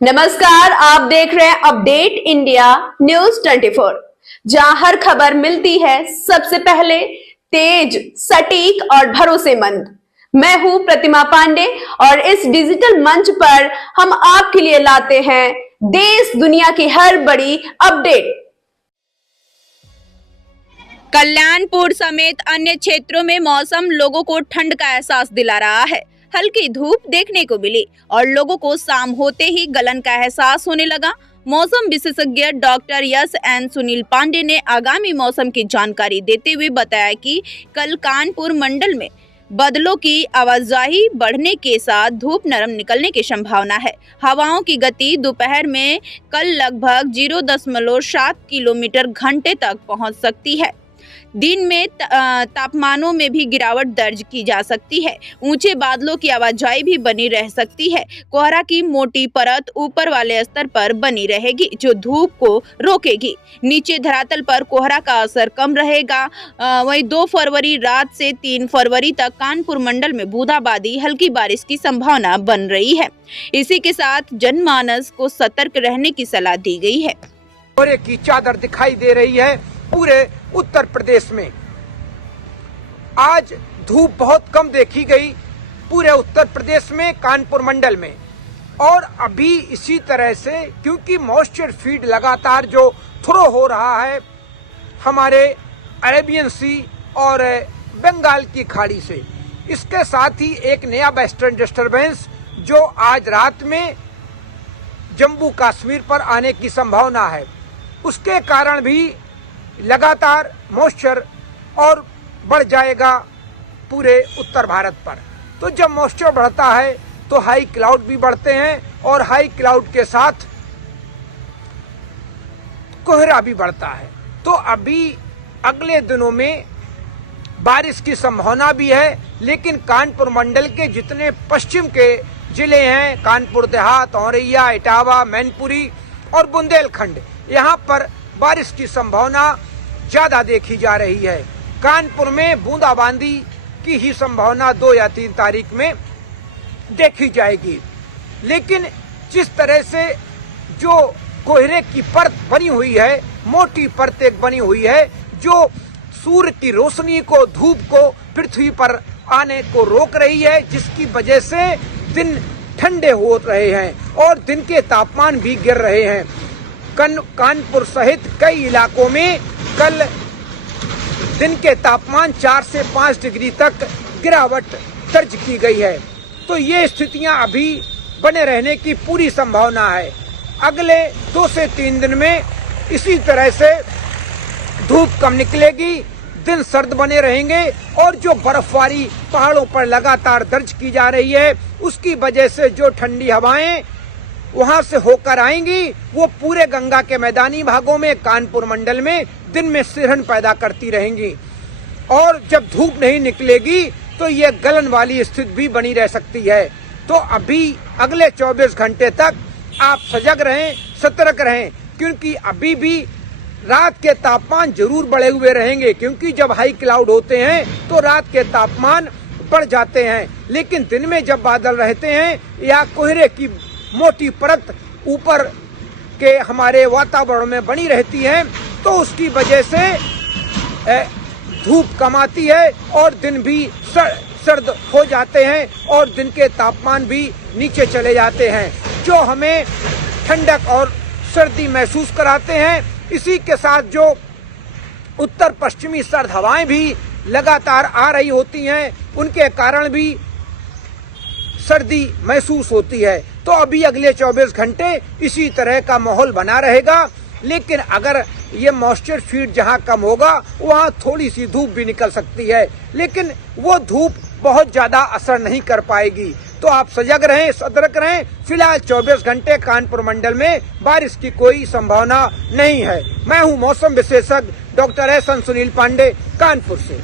नमस्कार, आप देख रहे हैं अपडेट इंडिया न्यूज 24, जहां हर खबर मिलती है सबसे पहले, तेज, सटीक और भरोसेमंद। मैं हूं प्रतिमा पांडे और इस डिजिटल मंच पर हम आपके लिए लाते हैं देश दुनिया की हर बड़ी अपडेट। कल्याणपुर समेत अन्य क्षेत्रों में मौसम लोगों को ठंड का एहसास दिला रहा है। हल्की धूप देखने को मिली और लोगों को शाम होते ही गलन का एहसास होने लगा। मौसम विशेषज्ञ doctor S N Sunil Pandey ने आगामी मौसम की जानकारी देते हुए बताया कि कल कानपुर मंडल में बादलों की आवाजाही बढ़ने के साथ धूप नरम निकलने की संभावना है। हवाओं की गति दोपहर में कल लगभग 0.7 किलोमीटर घंटे तक पहुंच सकती है। दिन में तापमानों में भी गिरावट दर्ज की जा सकती है। ऊंचे बादलों की आवाजाही भी बनी रह सकती है। कोहरा की मोटी परत ऊपर वाले स्तर पर बनी रहेगी जो धूप को रोकेगी। नीचे धरातल पर कोहरा का असर कम रहेगा। वहीं 2 फरवरी रात से 3 फरवरी तक कानपुर मंडल में बूंदाबांदी हल्की बारिश की संभावना बन रही है। इसी के साथ जनमानस को सतर्क रहने की सलाह दी गई है। कोहरे की चादर दिखाई दे रही है पूरे उत्तर प्रदेश में। आज धूप बहुत कम देखी गई पूरे उत्तर प्रदेश में, कानपुर मंडल में। और अभी इसी तरह से क्योंकि मॉइस्चर फीड लगातार जो थ्रो हो रहा है हमारे अरेबियन सी और बंगाल की खाड़ी से, इसके साथ ही एक नया वेस्टर्न डिस्टर्बेंस जो आज रात में जम्मू कश्मीर पर आने की संभावना है, उसके कारण भी लगातार मॉइस्चर और बढ़ जाएगा पूरे उत्तर भारत पर। तो जब मॉइस्चर बढ़ता है तो हाई क्लाउड भी बढ़ते हैं और हाई क्लाउड के साथ कोहरा भी बढ़ता है। तो अभी अगले दिनों में बारिश की संभावना भी है, लेकिन कानपुर मंडल के जितने पश्चिम के जिले हैं, कानपुर देहात, औरैया, इटावा, मैनपुरी और बुंदेलखंड, यहाँ पर बारिश की संभावना ज्यादा देखी जा रही है। कानपुर में बूंदाबांदी की ही संभावना 2 या 3 तारीख में देखी जाएगी। लेकिन जिस तरह से जो कोहरे की परत बनी हुई है, मोटी परत एक बनी हुई है जो सूर्य की रोशनी को, धूप को पृथ्वी पर आने को रोक रही है, जिसकी वजह से दिन ठंडे हो रहे हैं और दिन के तापमान भी गिर रहे हैं। कानपुर सहित कई इलाकों में कल दिन के तापमान 4 से 5 डिग्री तक गिरावट दर्ज की गई है। तो ये स्थितियां अभी बने रहने की पूरी संभावना है। अगले 2 से 3 दिन में इसी तरह से धूप कम निकलेगी, दिन सर्द बने रहेंगे और जो बर्फबारी पहाड़ों पर लगातार दर्ज की जा रही है, उसकी वजह से जो ठंडी हवाएं वहां से होकर आएंगी वो पूरे गंगा के मैदानी भागों में, कानपुर मंडल में दिन में सिरहन पैदा करती रहेंगी। और जब धूप नहीं निकलेगी तो ये गलन वाली स्थिति भी बनी रह सकती है। तो अभी अगले 24 घंटे तक आप सजग रहें, सतर्क रहें, क्योंकि अभी भी रात के तापमान जरूर बढ़े हुए रहेंगे, क्योंकि जब हाई क्लाउड होते हैं तो रात के तापमान बढ़ जाते हैं। लेकिन दिन में जब बादल रहते हैं या कोहरे की मोटी परत ऊपर के हमारे वातावरण में बनी रहती है तो उसकी वजह से धूप कम आती है और दिन भी सर्द हो जाते हैं और दिन के तापमान भी नीचे चले जाते हैं, जो हमें ठंडक और सर्दी महसूस कराते हैं। इसी के साथ जो उत्तर पश्चिमी सर्द हवाएं भी लगातार आ रही होती हैं, उनके कारण भी सर्दी महसूस होती है। तो अभी अगले 24 घंटे इसी तरह का माहौल बना रहेगा। लेकिन अगर ये मॉइस्चर फीड जहां कम होगा वहां थोड़ी सी धूप भी निकल सकती है, लेकिन वो धूप बहुत ज्यादा असर नहीं कर पाएगी। तो आप सजग रहें, सतर्क रहें। फिलहाल 24 घंटे कानपुर मंडल में बारिश की कोई संभावना नहीं है। मैं हूं मौसम विशेषज्ञ doctor S N Sunil Pandey, Kanpur से।